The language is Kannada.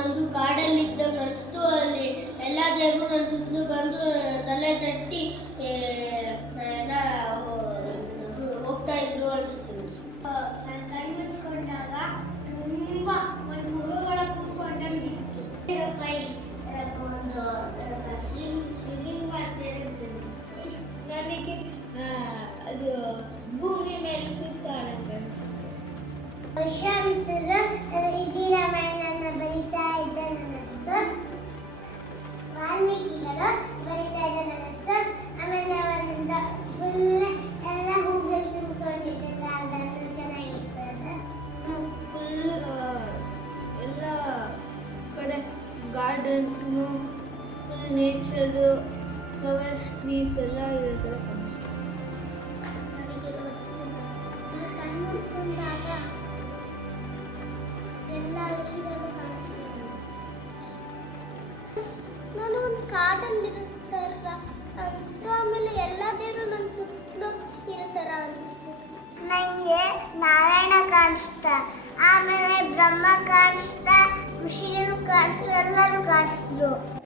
ಒಂದು ಕಾಡಲ್ಲಿದ್ದಂಗೆ ಅನಿಸ್ತು. ಅಲ್ಲಿ ಎಲ್ಲ ದೇವರು ನನ್ನ ಸುತ್ತಲೂ ಬಂದು ತಲೆ ತಟ್ಟಿ ಹೋಗ್ತಾ ಇದ್ರು ಅನಿಸ್ತು. ನಾನು ಕಣ್ಣು ಮುಚ್ಕೊಂಡಾಗ ತುಂಬ ಒಂದು ಊರೊಳಗೆ ಕೂತ್ಕೊಂಡಂಗಿತ್ತು. ಒಂದು ಸ್ವಿಮ್ಮಿಂಗ್ ಮಾಡ್ತಿರೋದು ಅನಿಸ್ತು ನನಗೆ. ಅದು ಭೂಮಿ ಮೇಲೆ ಸುತ್ತಾಡಕ್ಕೆ ಅನಿಸ್ತು. ವರ್ಷಾಂತರ ಇಡೀ ರಾಮಾಯಣನ ಬರೀತಾ ಇದ್ದಾನೆ ಅನ್ನಿಸ್ತು. ವಾಲ್ಮೀಕಿಗಳು ಬರೀತಾ ಇದ್ದಾನೆ ಅನ್ನಿಸ್ತು. ಆಮೇಲೆ ಒಂದು ಫುಲ್ ಎಲ್ಲ ಹೂಗಳು ತುಂಬಿಕೊಂಡಿದ್ದೆ ಗಾರ್ಡನ್ ಚೆನ್ನಾಗಿರ್ತದೆ. ಫುಲ್ ಎಲ್ಲ ಕಡೆ ಗಾರ್ಡನ್ನು ಫುಲ್ ನೇಚರು ಫ್ಲವರ್ಸ್ ಟ್ರೀಸ್ ಎಲ್ಲ ಇರುತ್ತೆ. ಕಣ್ಣಿಸ್ಕೊಂಡಾಗ ಎಲ್ಲ ವಿಷಯದಲ್ಲೂ ಕಾಣಿಸ್ತೀನಿ. ನಾನು ಒಂದು ಕಾಡಲ್ಲಿರುತ್ತಾರ ಅನಿಸ್ತು. ಆಮೇಲೆ ಎಲ್ಲ ದೇವರು ನನ್ನ ಸುತ್ತಲೂ ಇರುತ್ತಾರ ಅನಿಸ್ತು. ನನಗೆ ನಾರಾಯಣ ಕಾಣಿಸ್ತ, ಆಮೇಲೆ ಬ್ರಹ್ಮ ಕಾಣಿಸ್ತ, ಋಷಿಗಳು ಕಾಣಿಸ್ತು, ಎಲ್ಲರೂ ಕಾಣಿಸಿದ್ರು.